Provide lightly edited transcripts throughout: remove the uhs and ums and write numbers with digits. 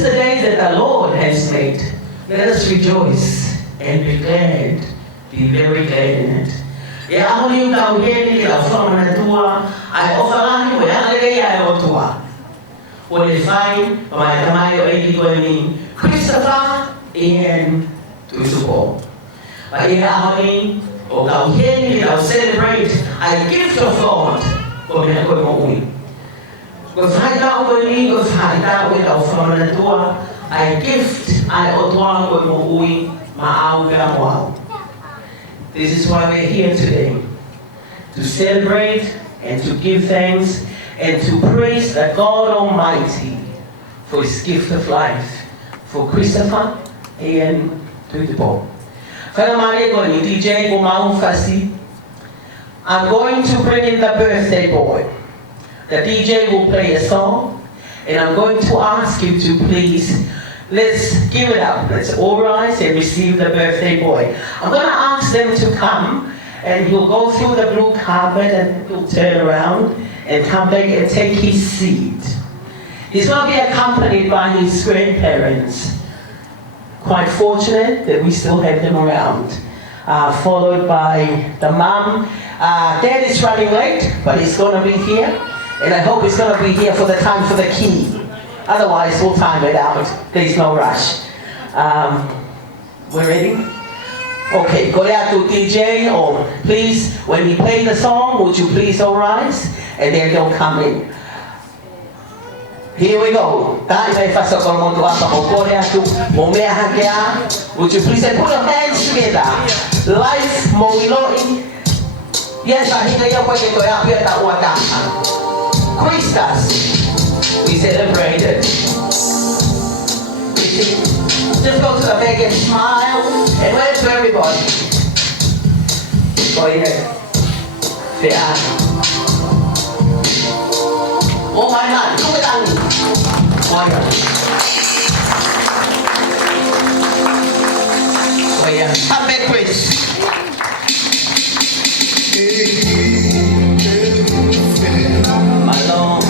is the day that the Lord has made. Let us rejoice and be glad. Be very glad in it. Ya ahoni utauheni la ufama na tua. Ai ofalani mo ya lele ya otua. Walifai maitamayo aiki kwani Christopher and Tusuko. Ya ahoni utauheni la celebrate a gift of God. Kwa mwi. Kufanya kwani kufanya wila ufama na tua. A gift I otwa kwa mwi maauga mwao. This is why we're here today, to celebrate and to give thanks and to praise the God Almighty for His gift of life, for Christopher and Tutupo. DJ I'm going to bring in the birthday boy. The DJ will play a song, and I'm going to ask you to please, let's give it up. Let's all rise and receive the birthday boy. I'm going to ask them to come, and he'll go through the blue carpet, and he'll turn around and come back and take his seat. He's going to be accompanied by his grandparents. Quite fortunate that we still have them around. Followed by the mom. Dad is running late, but he's going to be here. And I hope he's going to be here for the time for the key. Otherwise, we'll time it out. There's no rush. We're ready? Okay, go down to DJ, or please, when he plays the song, would you please all rise? And then they'll come in. Here we go. Would you please put your hands together? Life Moiloi. Yes, I hear you when you are here at Wata. Christus. We celebrate it. Just go to the back and smile and wave to everybody. Go ahead. Oh my God, look at that. Oh yeah. Come back, Chris. Malone.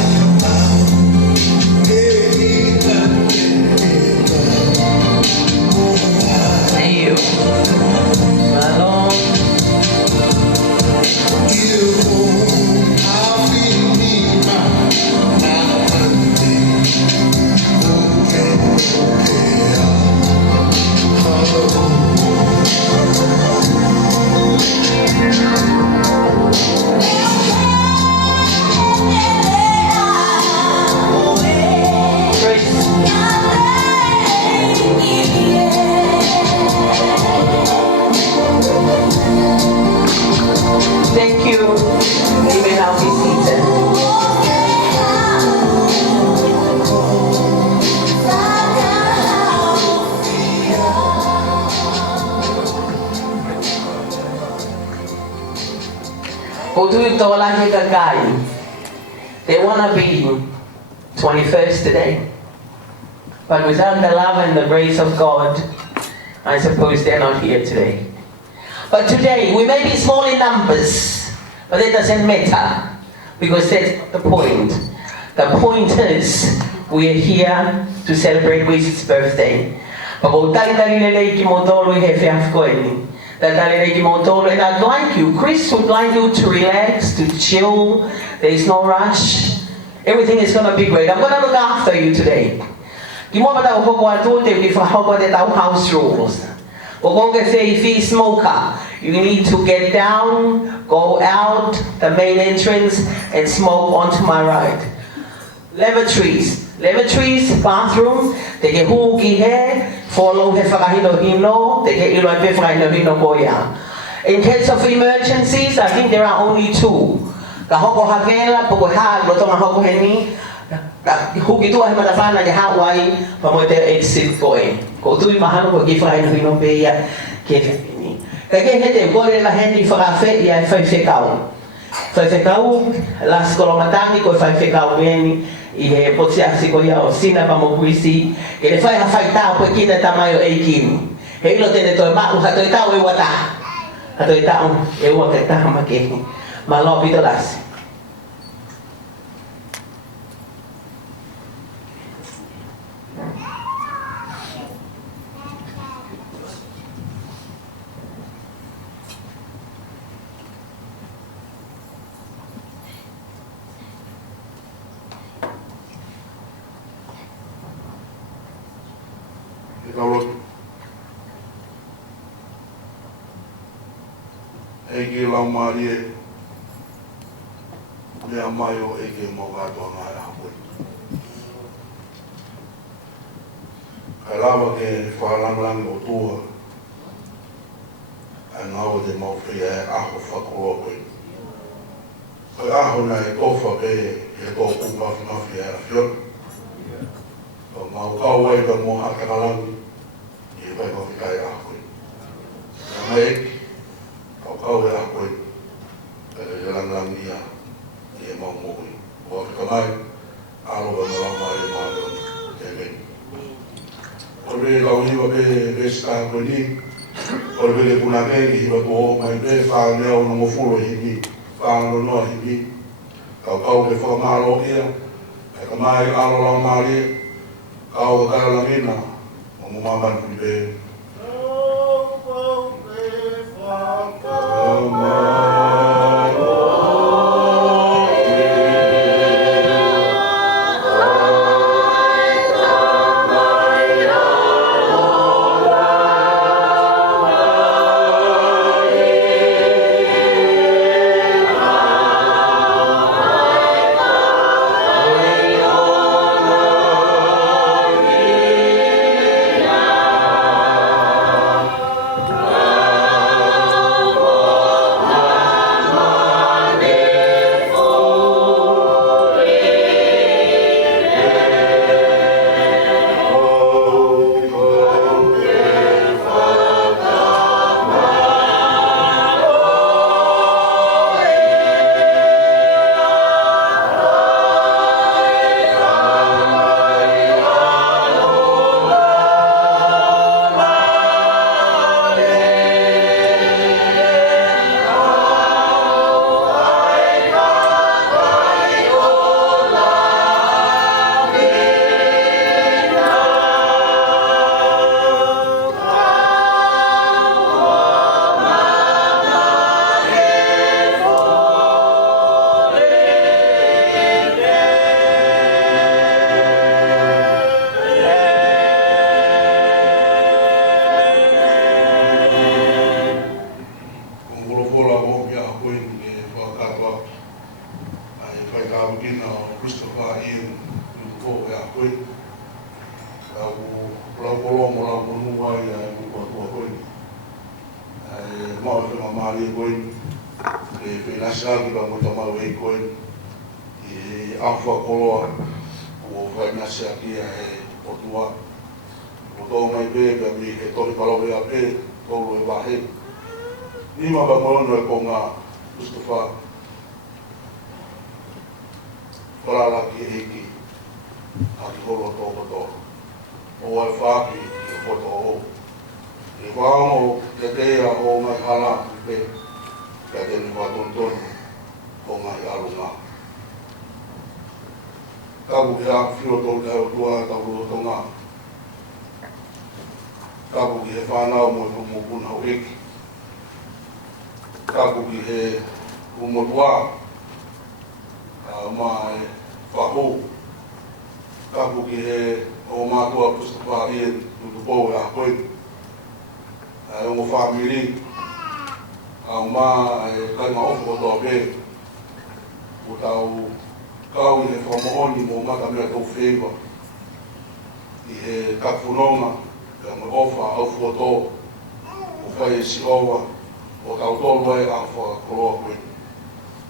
Thank you. You may now be seated. They want to be 21st today. But without the love and the grace of God, I suppose they're not here today. But today, we may be small in numbers, but it doesn't matter, because that's the point. The point is, we're here to celebrate Wies's birthday. And I'd like you, Chris would like you to relax, to chill. There's no rush. Everything is going to be great. I'm going to look after you today. House rules. If you're a smoker, you need to get down, go out the main entrance, and smoke onto my right. Lavatories, bathroom, they get hoogie hair, follow hefagahino, they get iloi goya. In case of emergencies, I think there are only two. Kahoko havela, pokoha, lotoma hoko heni, hoogie tu ahmadafana de Hawaii, pamote exit boy. Go to Mahano, go give hino beya, kefini. Kaya hete, go in la handy for a fe, ya 5 fekau. 5 fekau, las colomatani, go 5 fekau beni. I potsiasi ko ya sina pa mo kuisi ele fai ha fai ta po kita tamayo eikin helo tene to ba u hatoi ta we wata hatoi ta e wa ka ta ma ke ma lo bitolas Ikaulot. Eke lau marie. Mea mai o eke mo gatoa ngā e hapoi. Kai lawa ke whakalangalangi o tua. Ai ngāwa te mawhia e aho whakoroa koe. Kai aho na e tofa pe e tō kupafi mawhia e a whiona. Ka mau kau ai ka mo hatakalangi i pai mawhi kai a koe. Ka mai eki, kau e a koe. Ka e langalangi ia i e mau mokoi. O a ka mai, aloha na lau mai e mātua te meni. O re lau hiwa pe resta koe ni, o re le puna kei hiwa ko o mai pe whāneo na mofulo hini, whāneo noa hini. Kau ke whakamaro ia, e ka mai alo lau maari, kau ka kara la mina, o mo mamanu ki pe.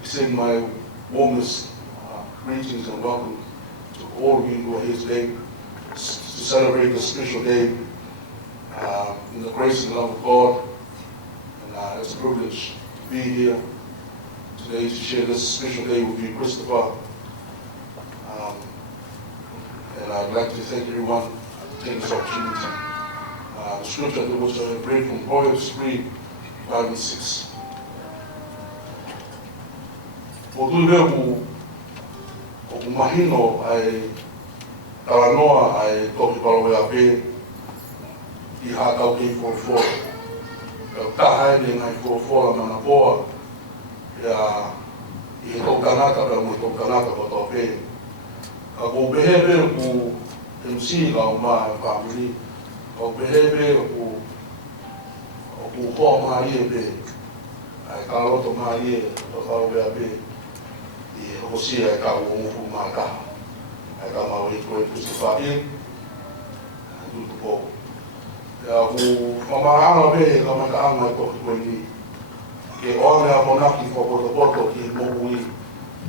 Send my warmest greetings and welcome to all of you who are here today to celebrate this special day in the grace and love of God. And it's a privilege to be here today to share this special day with you, Christopher. And I'd like to thank everyone for taking this opportunity. The scripture that was read from Proverbs 3, 5 and 6. O tūreo o mahino ai taranoa ai toki paroe a pē I hākau kei kōwhora. Kau tahai ne ngai kōwhora mana poa I he tō kanata pēr mo tō kanata ko tō pē. Ka kō pehe pēr ko MC ka o maa whamiri o behebe o ho mai be ai ka loto mai o ka o be be e o si ai ka o mu maka ai ka mau i ko tu se fa i tu po ya o mama ana be ka ma ka ana ko ni ke o me a bona ki fo ko ki mo ui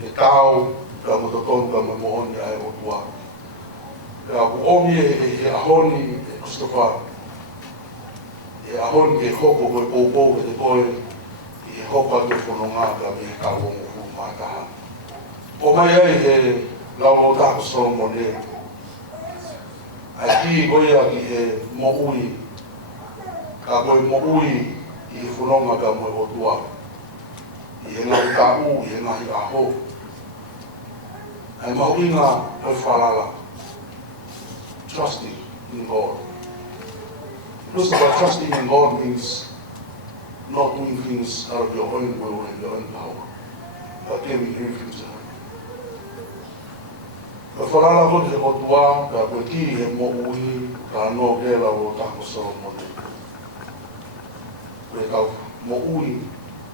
e tau ka mo to ka mo oni ai o tua ya o mi e ahoni Christopher e ahon ke hoko ko popo e ko e hoko ke fononga ka me ka wo fu mata o mai ai e lawo ta ko so mo ne aki ko ya ki e mo ui ka ko mo ui i fononga ka mo o tua i nga ka u i nga i aho ai mo inga o falala trusting in God. First of all, trusting in God means not doing things out of your own will and your own power, but giving everything to Him. Ka whalala ko te otua, ka koe ki he mo ui, ka no gela o tako soro mo te. Koe kau mo ui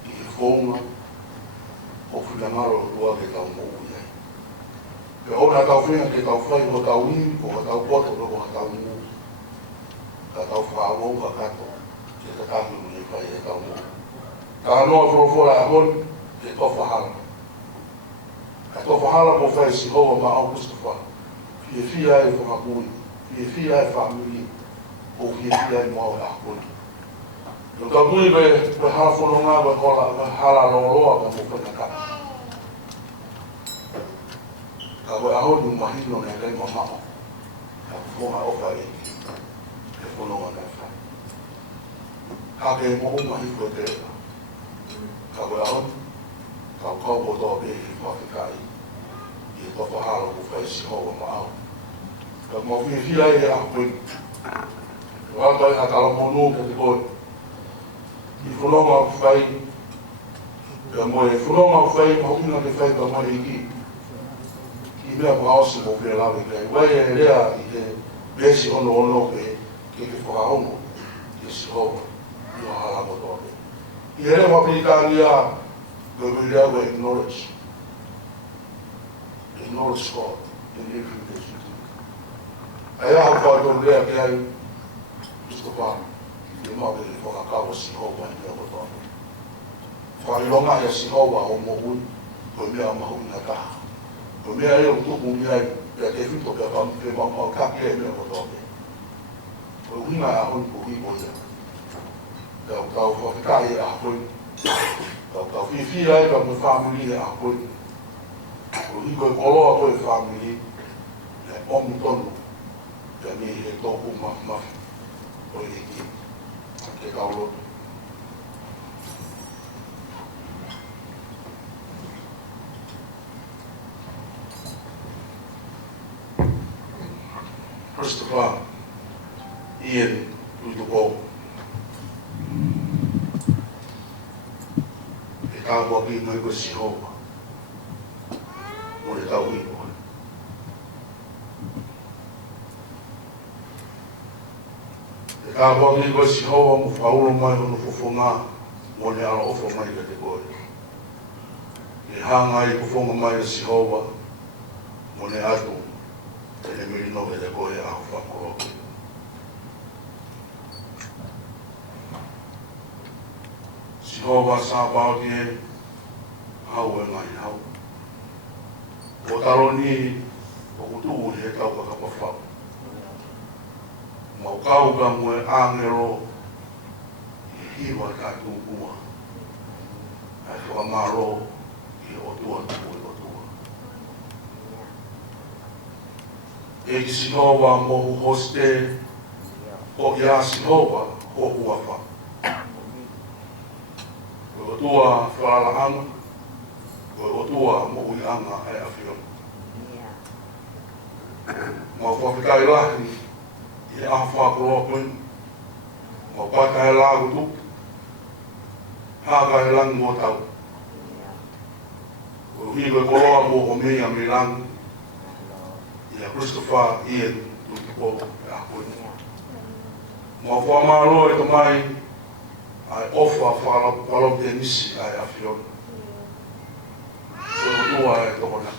i he whonga, o whiangaro o tua ke kau mo ui ai. Ke ona kau whenga ke kau whai o kau i, o kau poto o kau ngu. Ka tau whaamou ka kato, ke te kahi muni whai e tau mou. Ka anoa whorofora a hon, ke tofa hala. Ka tofa hala mo whai si hoa ma au Christopher. Fie fia e whakapui, fie fia e whamiri, o fie fia e moa e ahoi. Yo ka pui be hala whanonga, be hala loa ka mo whanaka. Ka koe ahoni mahino ne rei mamao, ka whonga ofa e ki. Fononga ka whai. Ka ke mo uma hi koe te reka. Ka koe ahon, ka kau o toa pe hi whakikai. I e tofa halo ku whai si hoa ma au. Ka mo whia whia e a koe. Waka i a kala monu ke te koe. I fononga ku whai. Ka mo e fononga ku whai, ma hukina ke whai ka mo e ki. Ki mea ku haosi mo whia lawe kai. Wai e rea i he besi ono ke ke whakaongo, ke si hoa, i o hala mo toke. I here wapirikania, go rea we acknowledge God in everything that you do. Ai aha whakato rea ke ai, Christopher, i mau ke whakakawa si hoa i mea mo toke. Whailonga ia si hoa o mo ui, ko mea mahu ina taha. Ko mea e o tuku mea i, pia te whito ke mau kaki e mea mo toke. O hinga a hoi po hipo ia. Kau whakikai a hoi. Kau whiwhia e ka mui whamiri a hoi. O hiko e koloa koe whamiri. Le omu tonu. Ka mi he tōku mafi. O i ki. Ke kau lotu. Christopher Ian Tutuko. E tāu waki mai ko si hoa. Mo le tau i koe. E tāu waki ko si hoa mo whauro mai ono fofonga. Mo le ala ofo mai ka te koe. E hanga i fofonga mai si hoa. Mo le atu. E le merino e te koe a whakoroke. Si hoa sa pao ki e hau e ngai hau. O taro ni o kutu he tau ka kapawhau. Mau kau ka mue angero i hiwa tātou ua. Ai whakamaro i o tua tuku i o tua. E ki si hoa mohu hoste o ia si hoa ho uawha. O tua whalahanga, o tua mo ui anga e awhiona. Mau whawhikai lahi i a whakoroa koe, mau pakai lagu tu, haka e langi o tau. O higo e koroa mo o mea me langi, i a Christopher Ian Tutuko e a koe. Ma fua malo e to mai ai ofa whalo te nisi ai a whiona. Ko tua e tokona.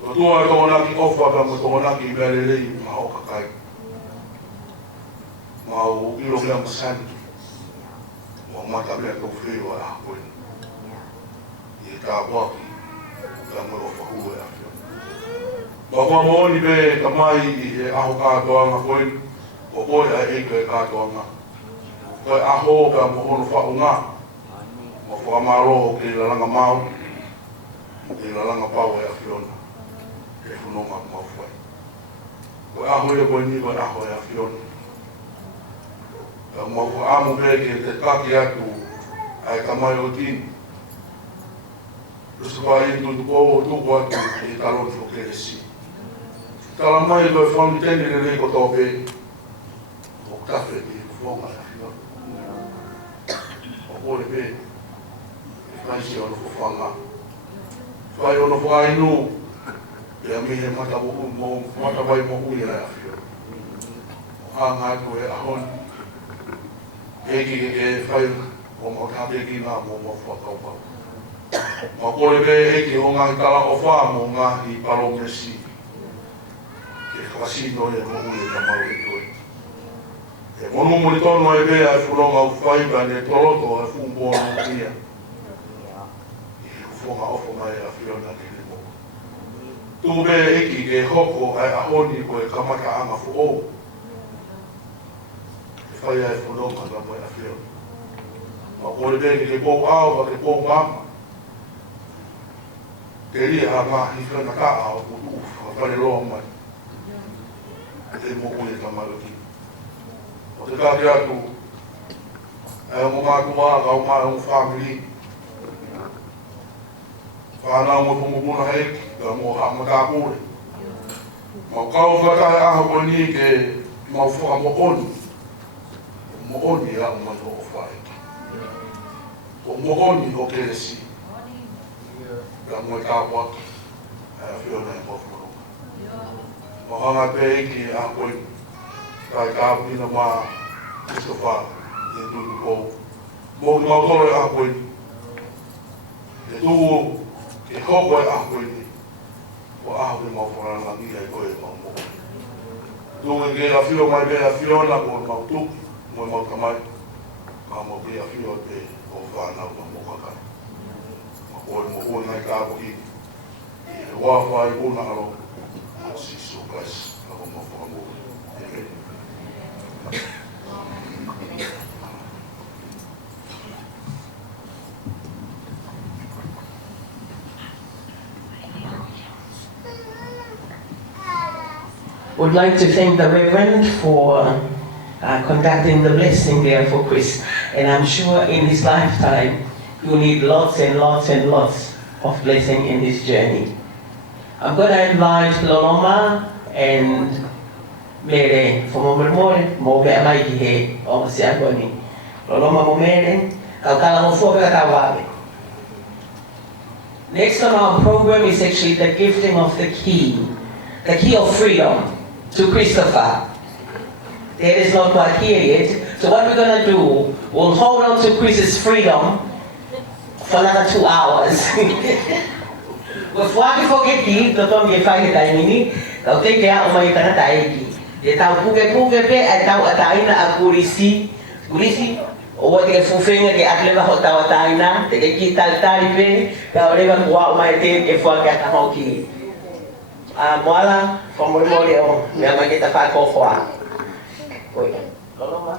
Ko tua e tokona ki ofa ka mo tokona ki mele lei ma hoka kai. Ma o ilo mea masani. Ma mata mea tau whio a koe. I tā waki ka mo ofa hua e a whiona. Ma kua mooni pe ka mai i he aho kātoanga koe. O koe a eke e kātoanga. Koe aho ka mo hono whao ngā. Ma whakamaro o ke lalanga mau. Ke lalanga pau e a whiona. Ke whanonga mau whai. Koe aho e koe ni koe aho e a whiona. Ka mau amu pe ke te kaki atu ai ka mai o tini. Rusu pa i tuku o tuku atu e talon o ke resi. Tala mai koe whanu teni le rei ko tō pe. O kafe i whonga e a whiona. O kore pe. Kaisi ono whanga. Whai ono whainu. Pea mihe matawai mo hui rai a whiona. O hanga atu e ahoni. Eki ke whai o mau tāpeki ngā mō whakaupau. Ma kore pe eki o ngā tala o wha mō ngā i palo mesi. Ke kawasino e mo hui e tamaro e toi. E monu mori tono e pe ai whulonga u whaiba ne toloto e whumboa mo ia. Fonga ofo mai a whiona ki le mo. Tu me eki ke hoko ai ahoni koe kamata anga fu o. E whai ai whanonga na moe a whiona. Ma kore pe ke pō au ke pō mama. Ke ria ha ngā hi whiona ka au kutu ufa whare loa mai. E mo ue tamaraki. O te kāre atu e o mātua ka o mai o family. Whanau mo pumupuna heiki, ka mo hama kāpure. Mau kau whakai aha ko ni ke mau whaka mo oni. Mo oni a o mai o whai. O mo oni o ke resi. Ka mo kāpaki. A whiona e mo whanau. Mau hanga pe heiki a koe. Kai kāpina mā Christopher. E tutu kou. Mo mau tore a koe. E tuo. Ke hoko e aho ni, o aho e mau whananga ni ai koe mau mo. Tunga ke a whio mai pe a whiona ko mau tuki, mo e mau tamai, ka mau pe a whio pe o whanau ma mo kakai. Ma koe mo hua ngai kāpo i, i he wāwhai una aro, o siso kais, ka mo mau whanau. Amen. Would like to thank the Reverend for conducting the blessing there for Chris. And I'm sure in his lifetime, you need lots and lots and lots of blessing in his journey. I'm going to invite Loloma and Mere for Momore, Mobe Amaikihe, or Siagoni. Loloma Momere, Kalkala Mofoka Kawabe. Next on our program is actually the gifting of the key of freedom. To Christopher. Dad is not quite here yet. So what we're going to do, we'll hold on to Chris's freedom for another 2 hours. Before we forget it, don't be fighting tayo kau take care of my kana tayo. Dia tahu puge pe atau atain na akurisi o wat ke fufenga ke atleva ho tawa taina te ke kita tali pe ka oleva kuwa mai te ke fwa ka ta hoki. Moala, formulori o mea mai kita wha kohoa. Koe, lolo ma.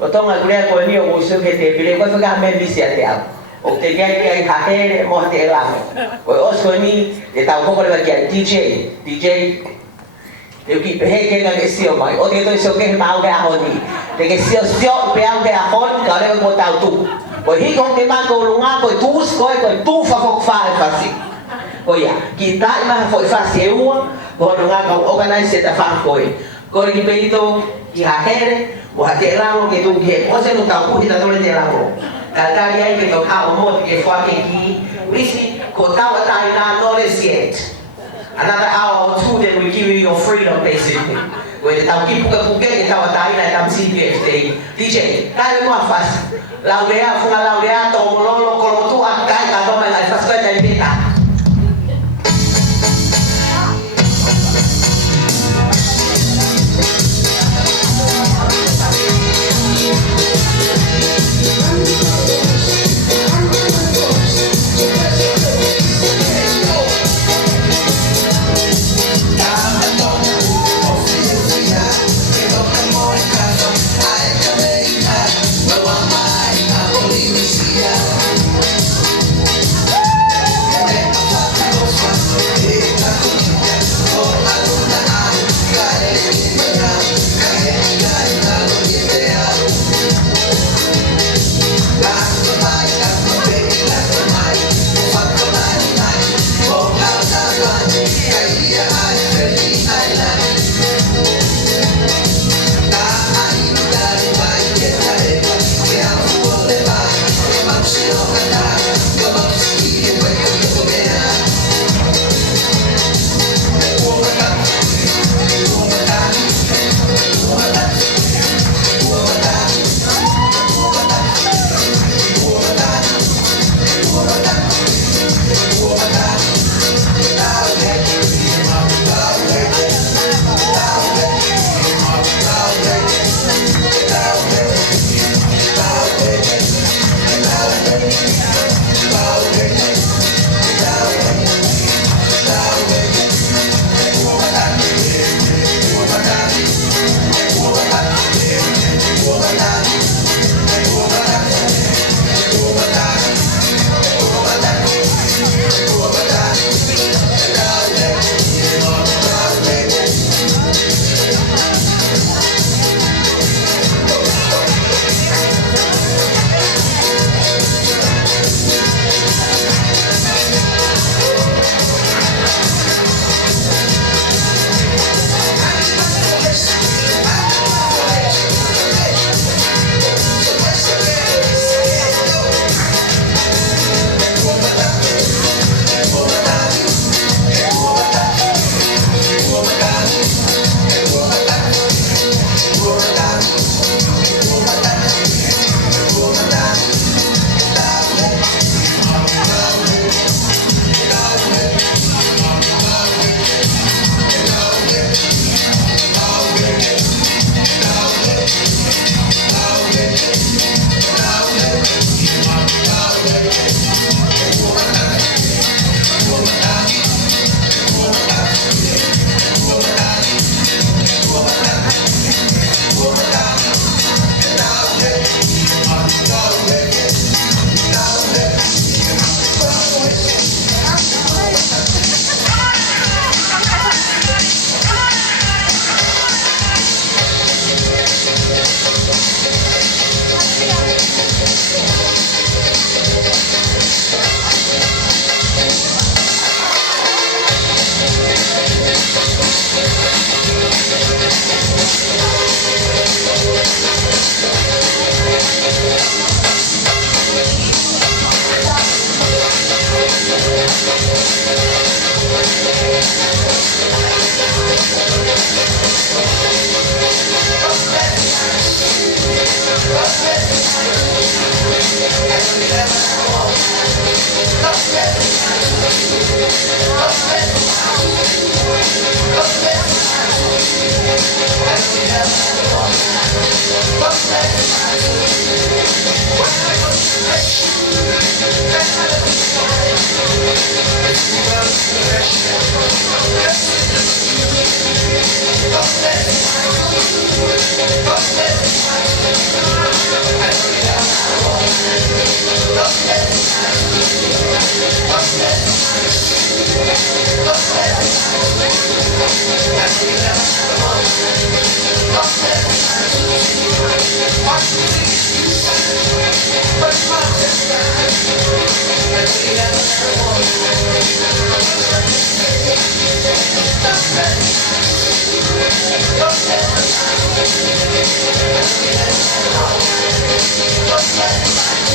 O tonga kurea koe ni o usu ke te pile, koe whaka me visi a te au. O te kia kia i hahere mo te elango. Koe osko ni, te tau kokorewa kia DJ. Te uki pehe ke nga ke sio mai. O te toi sio ke he mau ke ahoni. Te ke sio pe au ke ahon, ka rewa ko tau tu. Koe hiko ke mako runga, koe tuus koe tu whakok whae whasi. Koe ia, ki tai maha fwoi whasi e ua, koe runga ka organize ta wha koe. Koe ki peito, ki hahere, mo ha te elango ke tu ki he. O se no tau kuhi ta tole te elango. Kaltaria ke to ka mo ke fwa ke ki. Wisi ko tawa tayo na notice yet. Another hour or two, then we give you your freedom, basically. When the tao keep puke tawa tayo na tam CPF day. DJ, tayo mo fast. Laurea, funga laurea, to mololo kolotu akai ka to mai fast ko dai beta.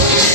Let's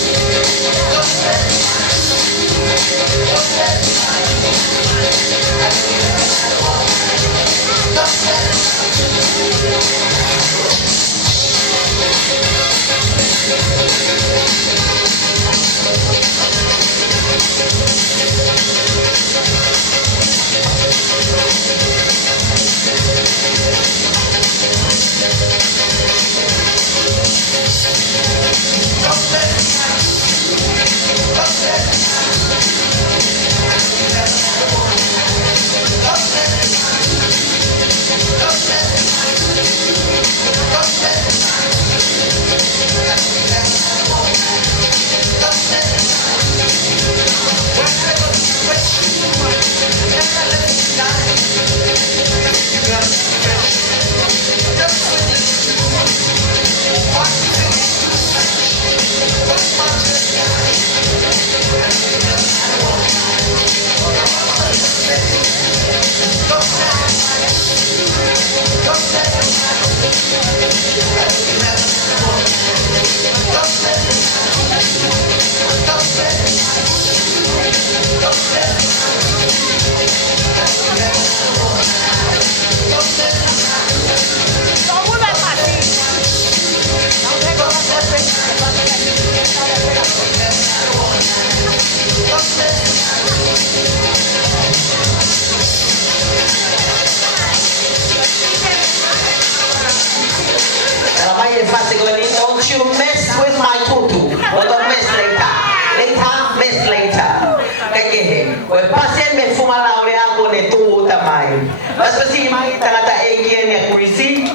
tangata ekia ni kurisi.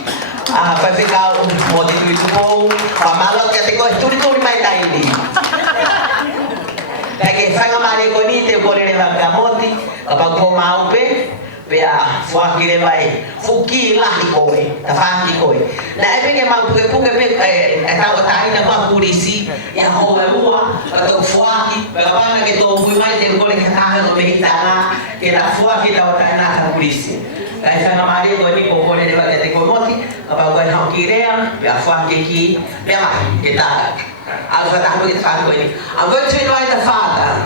Pagkakaw mo dito po, pamalot ka tiko, turi-turi may tayo. Kaya sanga mali ko nite ko rin ang gamoti kapag pumaupe pia fuaki le vai fuki lahi ko tafangi ko na ebe ke puke tawa tayo na kwa polisi ya ho wa to fuaki baba ke to bui mai te ko le ka no me hitana ke la fuaki tawa tayo na polisi kaya sanga mali ko ni ko le va te ko moti kapag wa ha kirea pia fuaki ki pia mai kita I'm going to invite the father,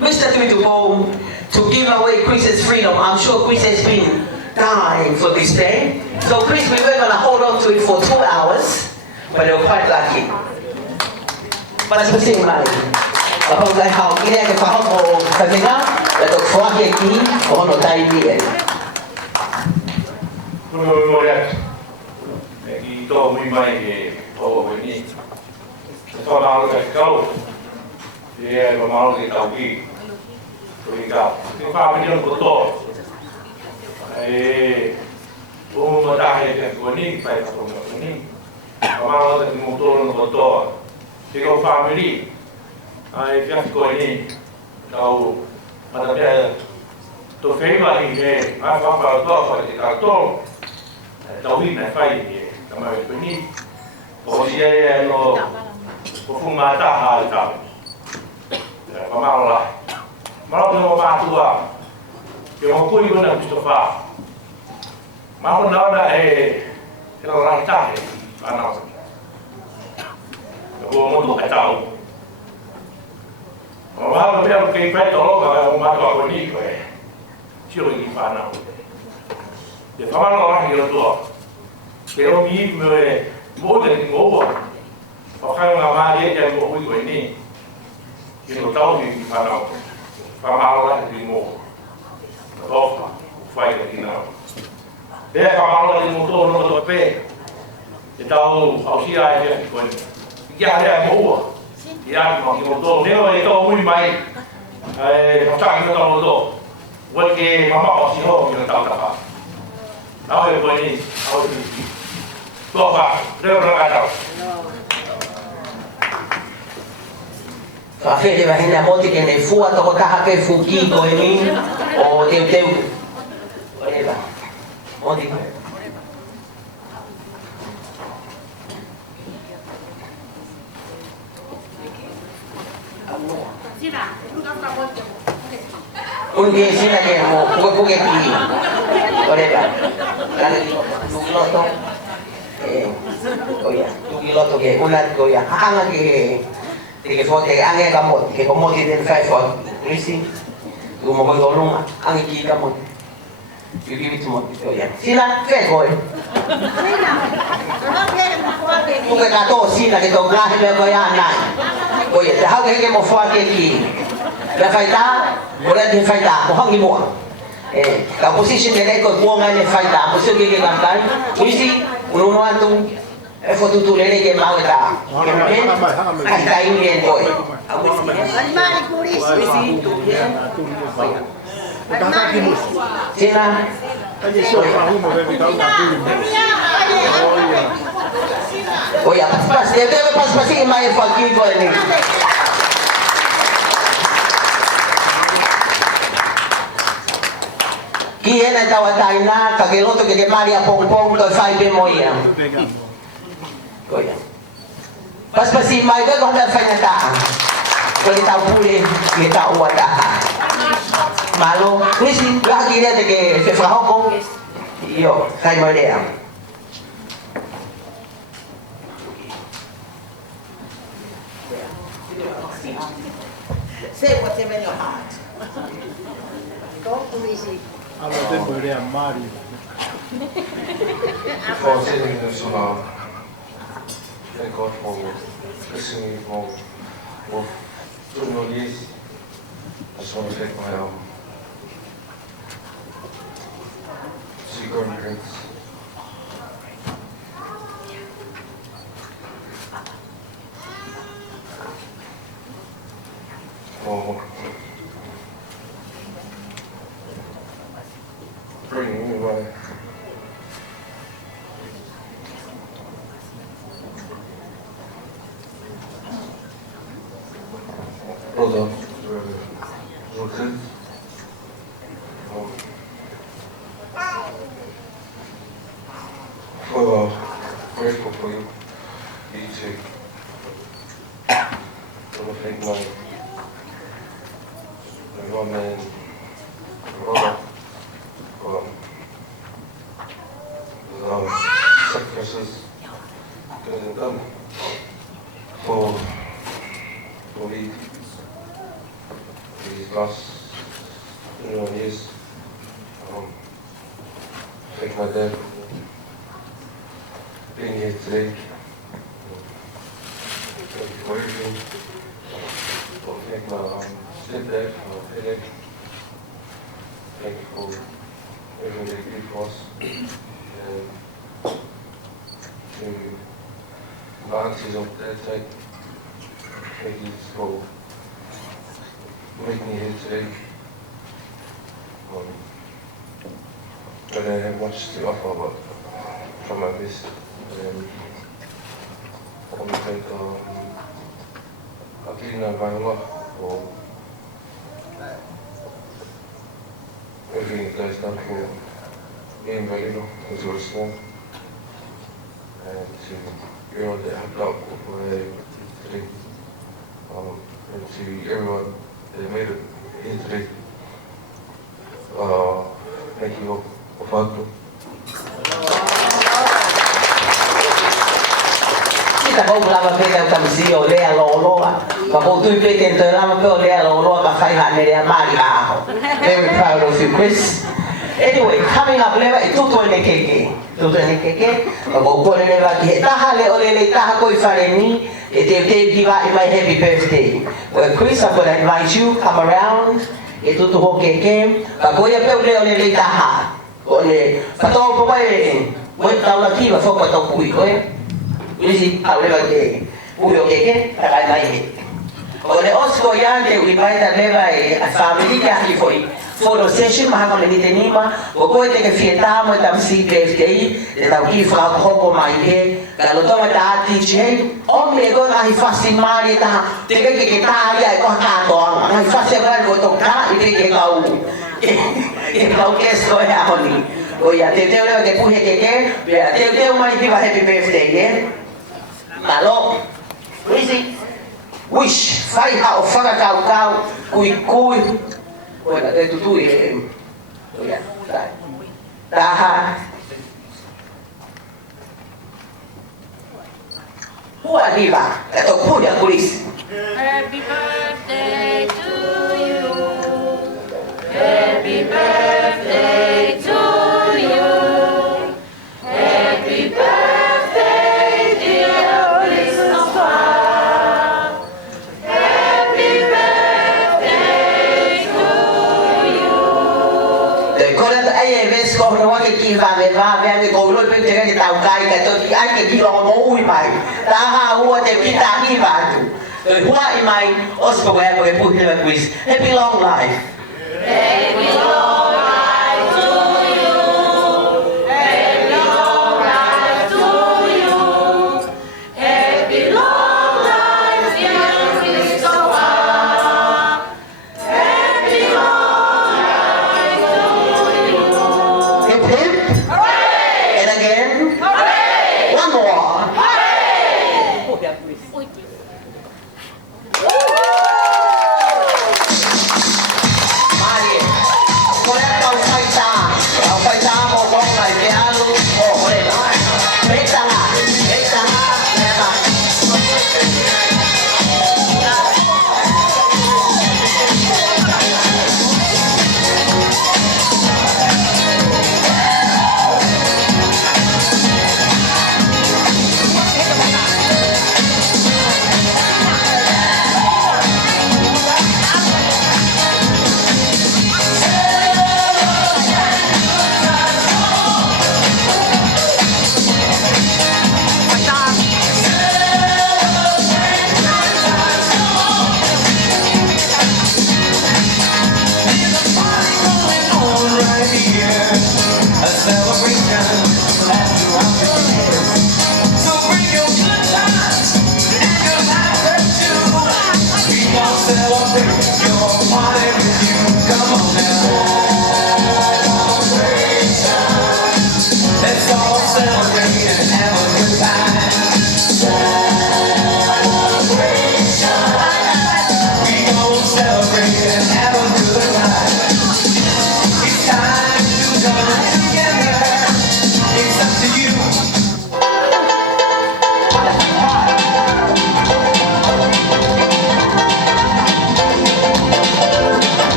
Mr. Tuitupo, to give away Chris's freedom. I'm sure Chris has been dying for this day. So Chris, we were going to hold on to it for 2 hours, but they were quite lucky. But it's the same life. Kapag ay hao, kaya ka hao mo kazinga, lato fuaki ki, o no tayo niya. Memorial, ito muy mai o ni. Ito na ako ikaw. Iya, mamalo di tauki. Ikaw. Ito pa pinyon ko to. Umadahe ka ko ni pa ito ko ni. Mamalo di motor ko to. Ikaw family. Ay fiat ko ni. Kau ada to fema ni apa pa to pa to. Tauhi na fai ni. Kama ko ni. Ko dia no Pufumata halta. Pamala. Malo no matua. Yo ko ibo na Mustafa. Malo na na ela ranta ana. Ko mo to tao. Malo pe ke pe to lo ga mo ma to ni ko. Chiro ni fa na. De pamala ra yo to. Pero mi mo de mo Orang lama dia yang mau ini, ini tahu di mana, kalau lah di mau, tahu, file di mana. Dia kalau di motor nomor pe, dia tahu ausia dia pun, dia ada mau, dia mau di motor, dia itu muy baik, pasang itu tahu tu, buat ke mama ausia dia tahu apa, tahu ini, tahu ini, tu apa, dia orang ada. Fede va hina moti che ne fu a tocca che fu chi ko ni o te oleva moti un che sina che mo ko che chi oleva la lotto oya lotto che una goya hanga che que fue que ange kamot que como tienen five for risi como voy dolung ange ki kamot you give it to me ya sila fe boy porque kato sila que to glass le voy a nai oye te ha que mo fue que ki la faita ora de faita mo hangi mo la position de ko mo ngane faita mo se que cantar risi uno antum foto tu lele ke mau ta kita ini boy Almari kurisi sina oh ya pas dia deve pas ini mai fakir ko ini Kian na tawatai na kageloto ke Maria pong to fai be moya Goya. Pas pasi mai ka kung dahil na taan. Kung itaw puli, itaw wata. Malo, wisi, lagi dia teke fefraho ko. Yo, kay mo dia. Say what's in your heart. Go kurisi. Alla tempo era Mario. Voorzitter van ik hoor van gezien van toen nog niet als we het maar zeker bring me away. brother, Ruth. We're grateful for you. You too. I want to thank my man, brother, for sacrifices getting done for me these last 21 years. Thank my dad for being here today. Thank you for everything. Thank my stepdad for my headache. Thank you for everything they do for us. And to my aunties on dad's side, thank you for making me here today. I don't have much to offer, but from my best. I want to thank Akilina Viola for everything you guys done for me and Valino as we were small. And to everyone that helped out today. And to everyone that made it here today. Thank you all. Ofato. Kita kau belama peka kamsi oleh loloa, kau tu peka tu lama peka oleh loloa kafai hane dia mari ah. Very proud of you, Chris. Anyway, coming up leva itu tu ni keke, kau kau ni leva kita hale oleh ni taha kau ifare ni, itu give my happy birthday. Well, Chris, I'm gonna invite you, come around. Itu tu keke, kau ya pe oleh ni taha. Oleh, patau pemain, buat tahu lagi bahawa patau kui, Isi awal lagi, buyo keke, tak ada lagi. Oleh Oscar yang dia invite levai family dia hifoi. Photo session mahal kami ni tenima, bukan itu fiesta, mau tamsi birthday, kita pergi frau koko main kalau tu macam hati je, nego nak hifasin mari dah, tega kita ya kau katong, hifasin kan kau tu kah, itu kau. Kau kesko ya oni. Oh ya, teu leva que puhe keke, ya teu mai viva happy birthday, ya. Malo. Wish, fai ha ofara kau, kui. Bueno, de tu ya. Dah. Buat viva, atau punya kulis. Happy birthday to you. Happy birthday to you. Happy birthday, dear Christopher. Happy birthday to you. Kalau tu ayah bes kau nak ke kiva meva, biar kau lor penting kita tahu kai kata tu ayah ke kiva mau mai. Taha huat te kita kiva tu. Huat imai os kau boleh punya quiz. Happy long life. Happy long life to you. Happy long life to you. Happy long life, dear Christopher. Happy long life to you. Hip hip. Hooray! And again. Hooray! One more. Hooray! Mari.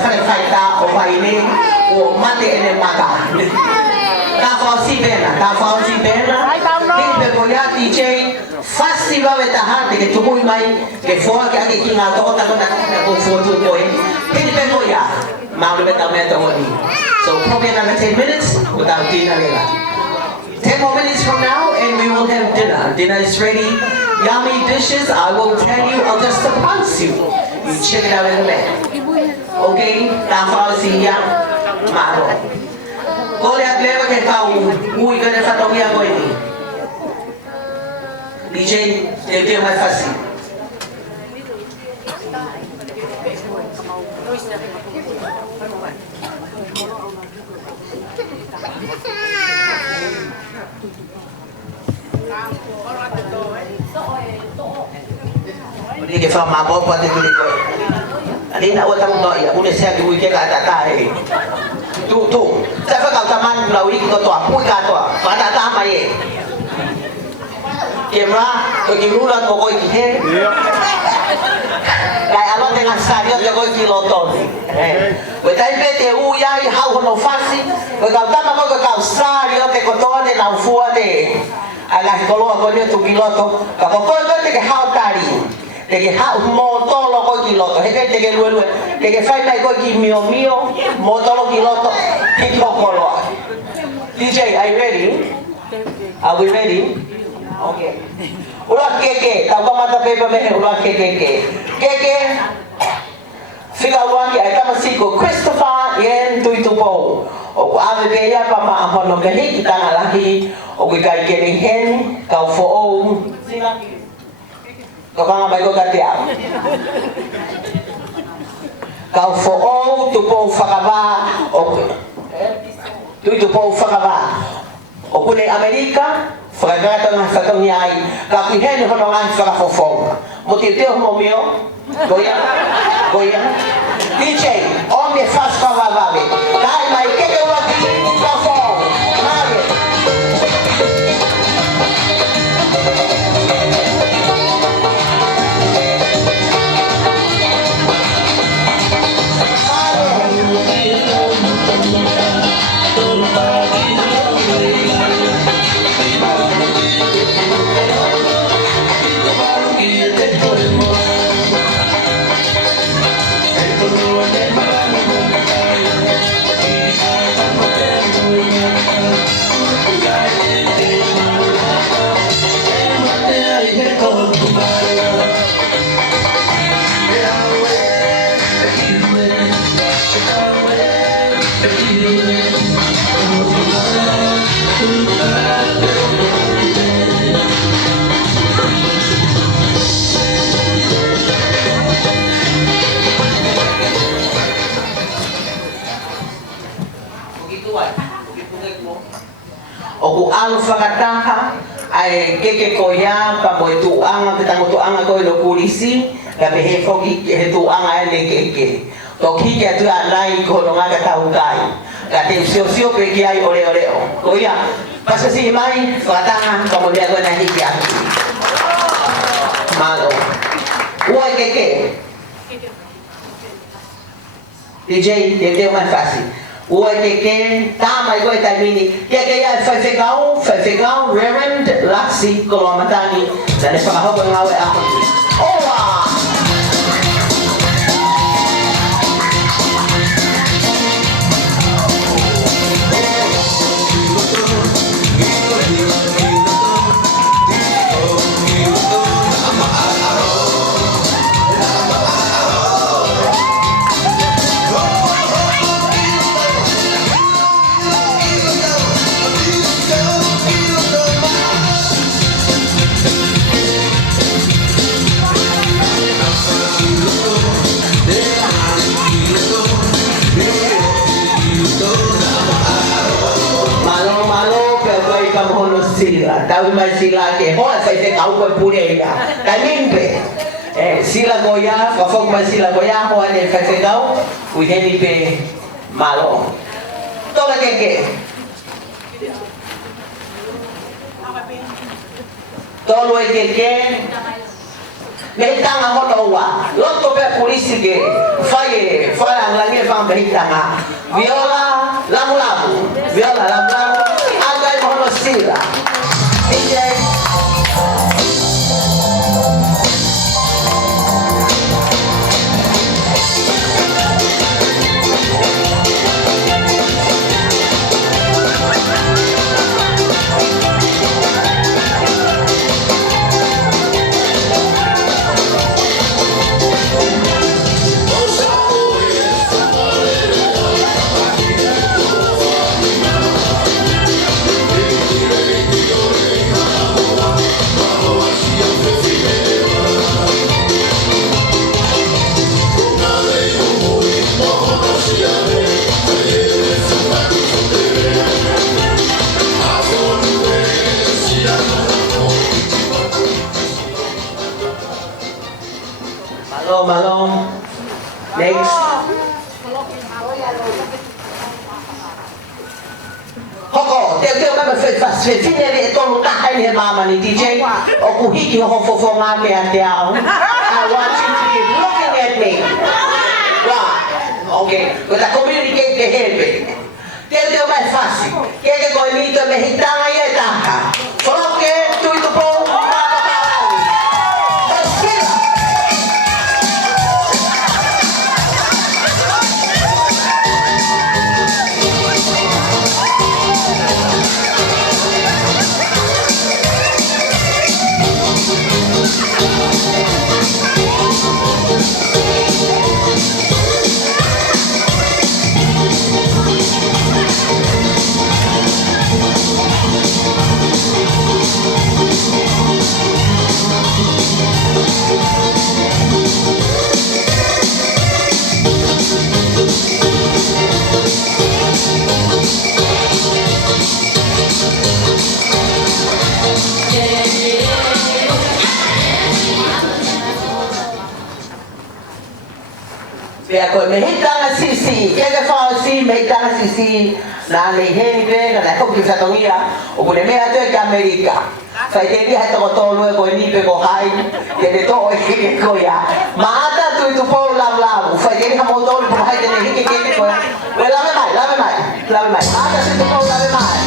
fighta o vaine o mate ene maka. Ta fausi bena. King Begoya DJ festival betahan de tubuy mai ke for ke agi kinga to ta kona ko photo boy. King Begoya maulu beta meta wadi. So probably another 10 minutes without dinner lela. 10 more minutes from now and we will have dinner. Dinner is ready. Yummy dishes. I will tell you. I'll just surprise you. You check it out in a minute. Okay? Tafal siya. Maro. Kole at leva ke kau. Uy ka na sa tawia ko ini. DJ, dia mai fácil. Ini kita mabok pada diri kau. Ini nak utang doi, aku dah siap diuji ke atas tahi. Tu, saya kau taman lawi kita tua, pui kata, pada taman ye. Kemra, kau kirulan kau kihe. Lai alon dengan stadion kau kiloton. Betai bete uyai hau kono fasi, kau taman kau stadion kau toan de naufua de. Alah kalau aku ni tu kiloton, kau kau te ke hau tari. Teke hau moto lo ko kiloto, heke teke lue, teke fai mai ko ki mio, moto lo kiloto, kiko kolo. DJ, are you ready? Are we ready? Okay. Ulah keke, tau ka mata pepa mehe, ulah keke. Keke, figa uang ki aita masiko, Christopher yen tuitupo. O ave beya pa maahono kehi, kita ngalahi, o kikai kering hen, kau fo'o. Kau kan apa kau kata? Kau fo'o tupo fakaba, okay. Tu tupo fakaba. Oku ni Amerika, fakagata ng fakanyay. Kapihen ho nang fakafofong. Mutitio mo mio, goya. DJ, on the fast fakaba. Dahil may kekawati kafong. Mari. Oku ang fakataha ay keke koya pa mo tuang kita mo tuang ko lo kulisi gabe he fogi he tuang ay le keke to kike tu alai ko no nga ta ukai gabe sio pe ki ay ore koya pasa si mai fakataha pa mo dia ko na hiki aki malo uai keke DJ dia mais fácil. O que tá mais coisa também que é fefegão Reverend Laxi Kolomatani dan es para hobo ngawe ako owa sila, tahu mai sila ke, hoa sai kau ko pure ya, kalimpe, sila goya, kafok mai sila goya, hoa ne sai kau, uheni pe malo, tola keke, tolo keke, Mehitanga holowa. Loto pe polisi ke faye fala nglange fang mehitanga. Viola lamu-lamu. Viola lamu-lamu. Agay mono sila. DJ. Malong. Next. Hoko, teo kama fetine to mutahay ni mama ni DJ. O kuhiki ho fofo ngame atiao. I want you to keep looking at me. Wow. Okay. With a communicate the head. Teo mais fácil. Que goinito mehitanga yeta. Froke tu itu po. Ako mehitanga sisi, kaya fa si mehitanga sisi na lehenge na ko kisa tongia o kune mea to ka Amerika. Fa tedi ha to tolo ko ni pe ko hai, ke to o ke ko ya. Mata tu tu po lam. Fa tedi ha mo to po hai de ni ke ko. Lave mai. Mata tu po lave mai.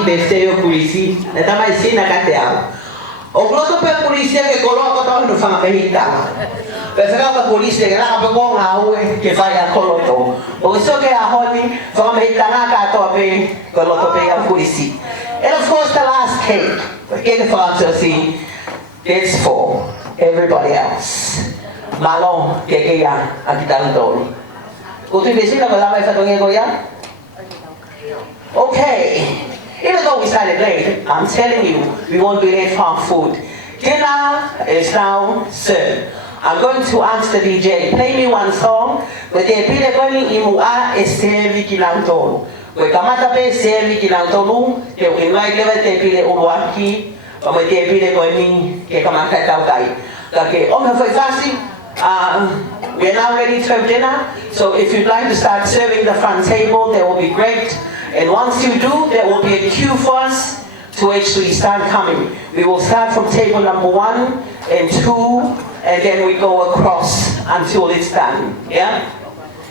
Deseo polisi, neta mai sina kateao. O gloto pe polisi ke kolo ko to no fanga mehita. Pesera pa polisi ke la pa ko ngawe ke fa ya koloto. O so ke a honi fanga mehita na ka to pe koloto pe ya polisi. And of course the last cake. Ke fa to see it's for everybody else. Malong ke ya akitan tolo. Ko tu desi na la mai fa to ngego ya. Okay. Even though we started late, I'm telling you, we won't be late for food. Dinner is now served. I'm going to ask the DJ, play me one song. But the pile koni imua esevi kilantolo. We kamata pe sevi kilantolo. Ke uinai leve te pile uruaki. Pame te pile koni ke kamata taukai. Kake onga foi fasi. We are now ready to have dinner, so if you'd like to start serving the front table, that will be great. And once you do, there will be a queue for us to actually start coming. We will start from table number 1 and 2, and then we go across until it's done. Yeah?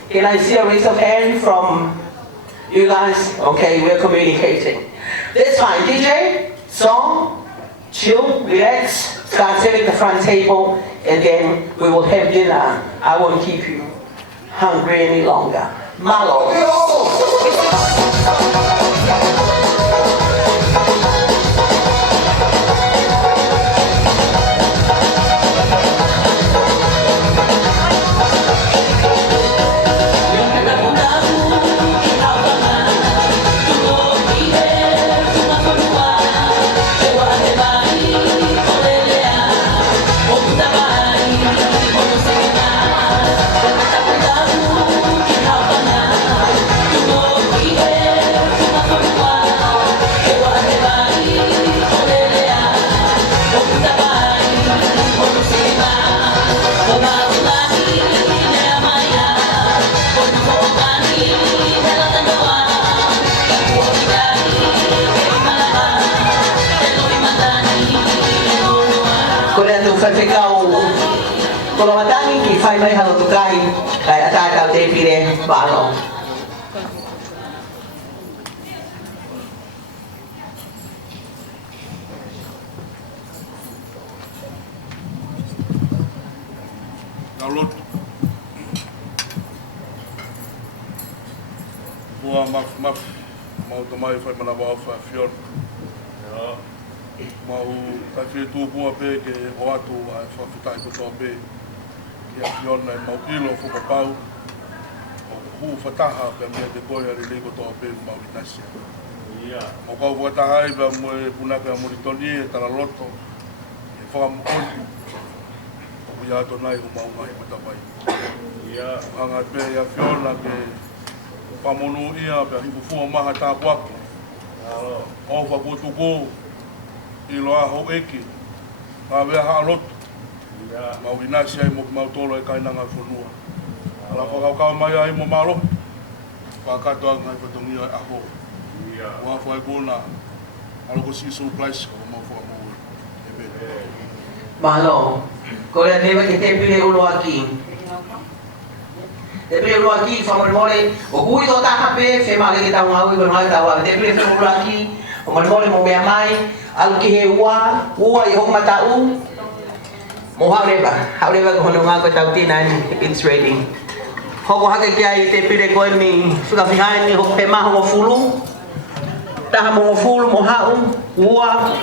Can I see a raise of hand from you guys? Okay, we're communicating. That's fine. DJ, song, chill, relax, start setting the front table, and then we will have dinner. I won't keep you hungry any longer. Malo. Kalau matangin ki fai mai halo tukai kai ataka te pire balo. Download. Boa maf mau tomai fai mana wa fa fior. Mau ta fi tu boa pe ke o atu a fa fitai ko to pe. Ke fior na mau ilo fo ka pau. O hu fataha pe me de ko ya ri ko to pe mau vitasi. Ia. Mau ka wa ta ai ba mo puna ka mo ritoni ta la loto. E fa mo on. O ya to nai o mau mai mata bai. Ia. Anga pe ya fior na ke pamono ia pe hifu fu maha ta wako. O fa po tu ko I loa ho eki, a wea haa lotu. Mau inasi ai mo ki mau tolo e kainanga whanua. Ala whakaukau mai ai mo malo. Whakatoa ngai whatongia e aho. Wa whai kona, alo ko si surprise ko mau whakamau e be. Malo, ko rea newa ke te pire ulo aki. Te pire ulo aki, whamoremore, o kui tō taha pe, whemale ke tau ngau I ko ngai tau awe. Te pire ulo aki, o moremore mo mea mai, alu ki he ua I hong matau. Mo haureba ko hono ngā ko tau tina it's ready. Hoko hake ki ai te pire koe mi whakawhihai ni hoko pe maho mo fulu. Taha mo fulu mo hau, ua.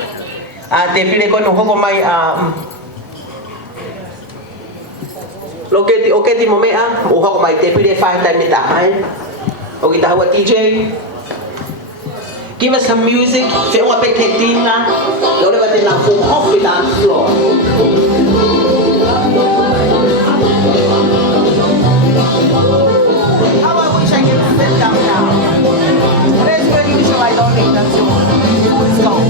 Te pire koe no hoko mai o keti mo mea, o hoko mai te pire whaitai me tahai. O ki taha DJ. Give us some music. Fe unga pe ke tina. Yo le bate na fu off with that floor. How about we check it sit down now? Where's where you show I don't think that's all. Let's go.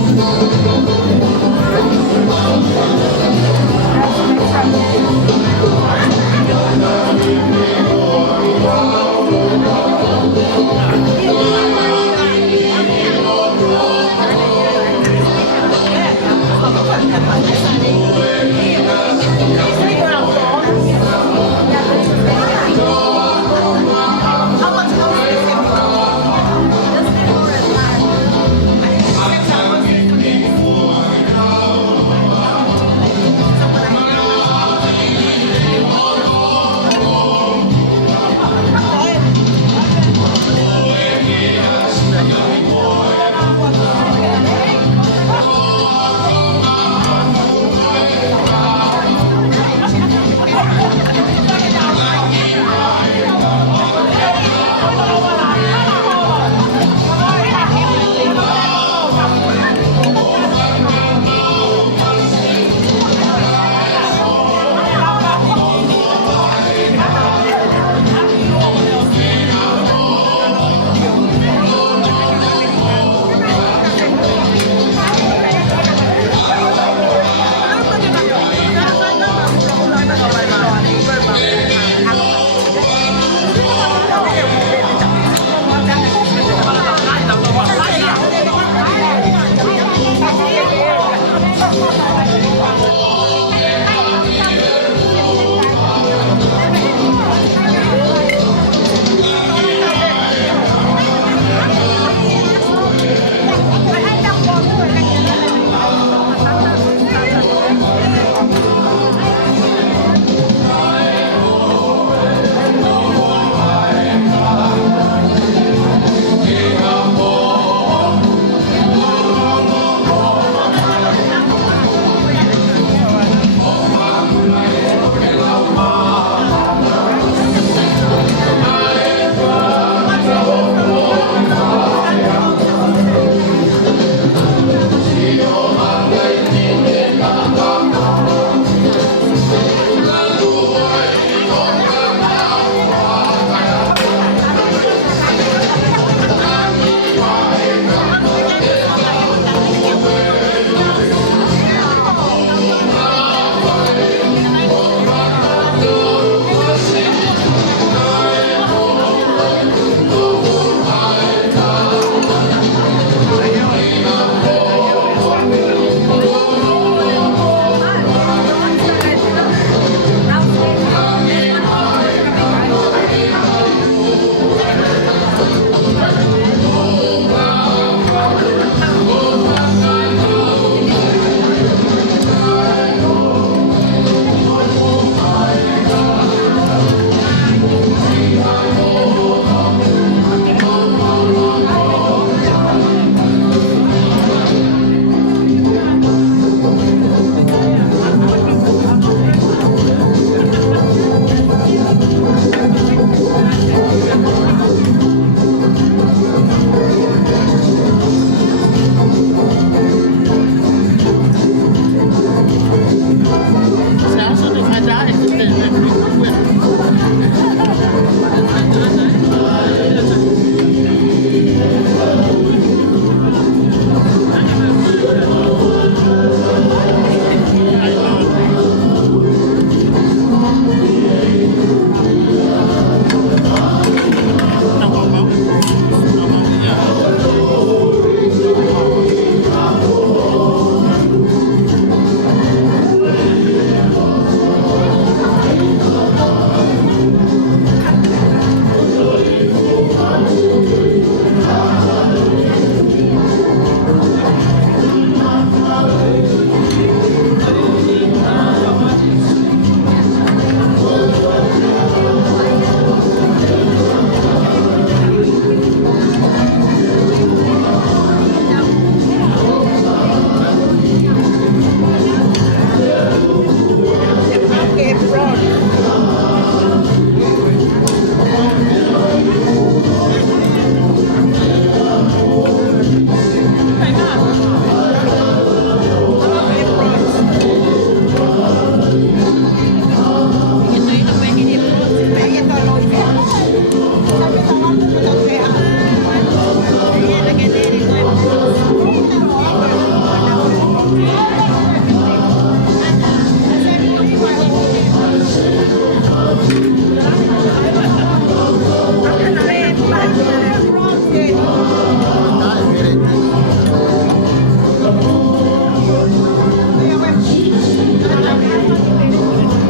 That's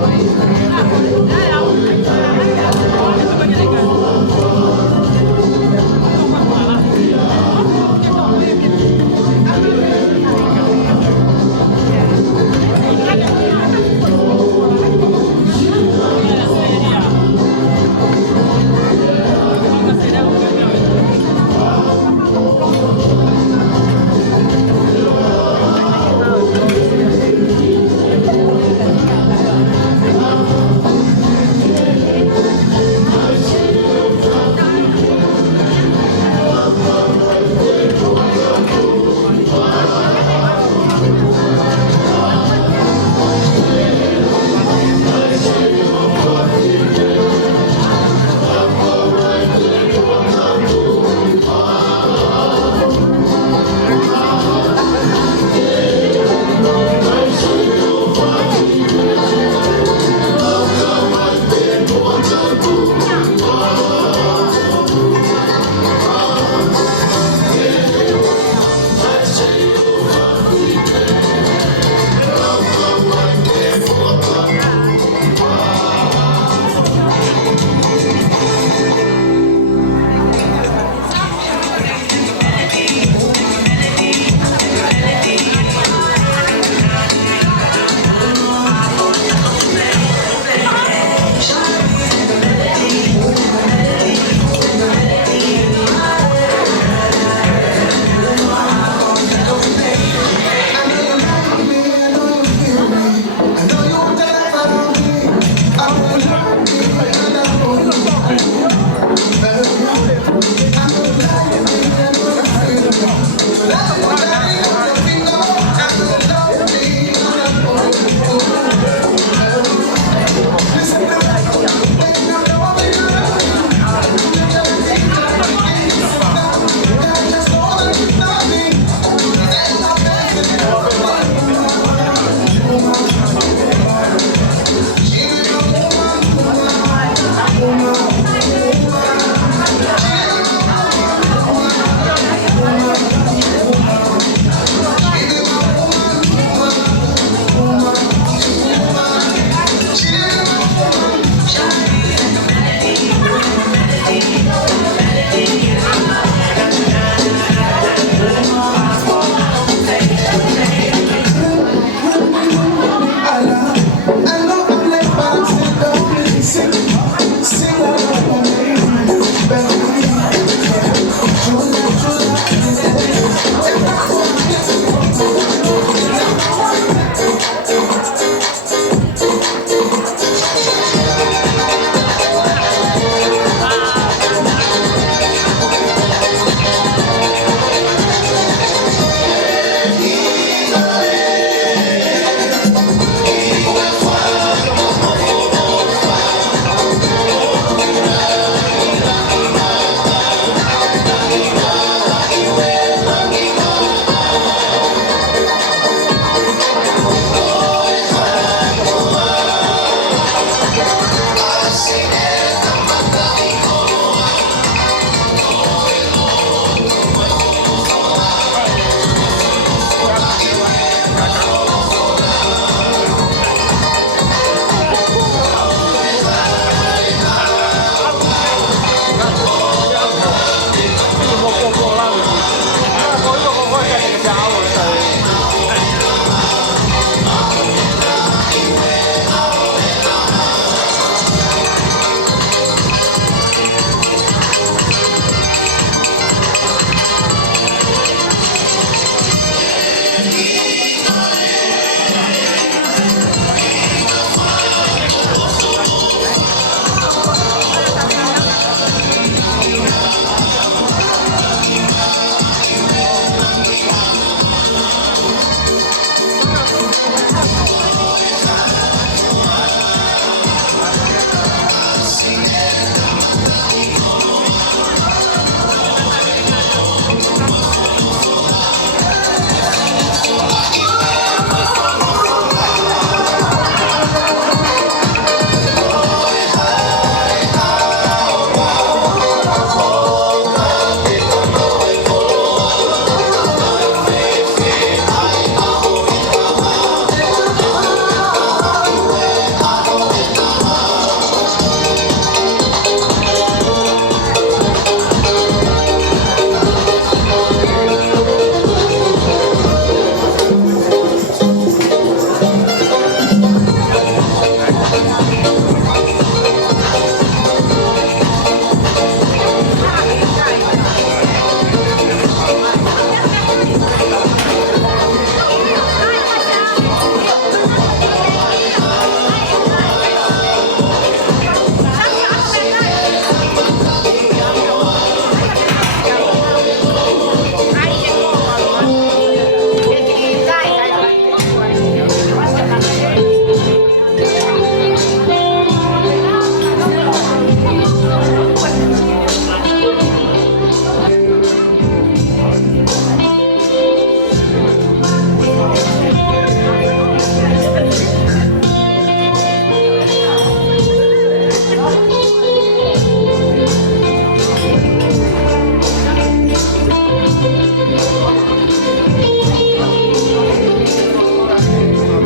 Thank you.